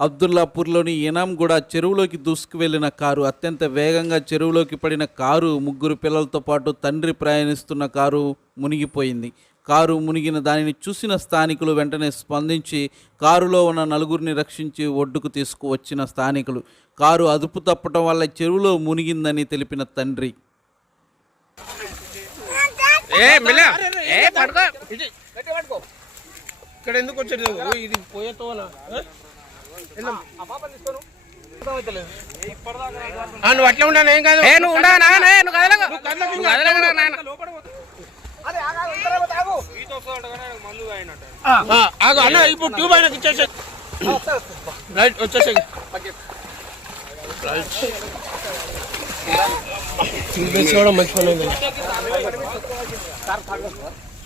అబ్దుల్లాపూర్లోని ఇనాంగూడ చెరువులోకి దూసుకు వెళ్ళిన కారు అత్యంత వేగంగా చెరువులోకి పడిన కారు ముగ్గురు పిల్లలతో పాటు తండ్రి ప్రయాణిస్తున్న కారు మునిగిపోయింది. కారు మునిగిన దానిని చూసిన స్థానికులు వెంటనే స్పందించి కారులో ఉన్న నలుగురిని రక్షించి ఒడ్డుకు తీసుకువచ్చిన స్థానికులు కారు అదుపు తప్పటం వల్ల చెరువులో మునిగిందని తెలిపిన తండ్రి. ఇక్కడ ఎందుకు వచ్చాడు ఇది పోయేతోనా నువ్వు అట్లా ఉన్నాను ఏం కాదు. ఏ నువ్వు ఉండా నాన్న ఏ నువ్వు కదలకు. నువ్వు కదలకు నాన్న ఆ, ఆగు అన్న ఇప్పుడు ట్యూబ్ ఆయనకి ఇచ్చేసే రైట్ వచ్చేసే చూసుకోవడం మంచి పని ఉంది కాదు,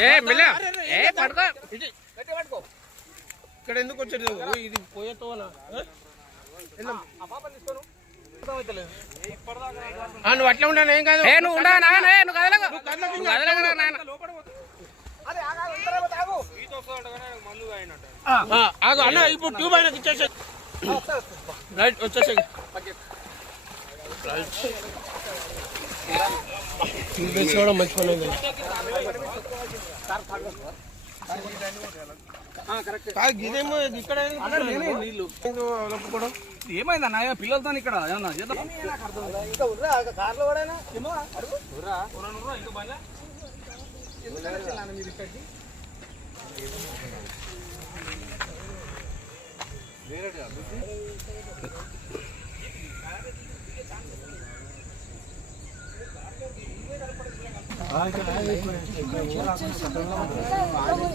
ఏ మెల్ల. ఏ పడుకో. ఇది. గట్టి పట్టుకో ఇక్కడ ఎందుకు వచ్చాడు ఇది పోయేతోనా నువ్వు అట్లా ఉన్నాను ఏం కాదు. ఏ నువ్వు ఉండా నువ్వు కదలకు. నువ్వు కదలకు ఆగు అన్న ఇప్పుడు ట్యూబ్ ఆయనకి ఇచ్చేసే రైట్ వచ్చేసే చూపించుకోవడం మంచి పని ఇదేమో ఇక్కడ పిల్లలతో ఇక్కడ ఏమన్నా 来一个来一个来一个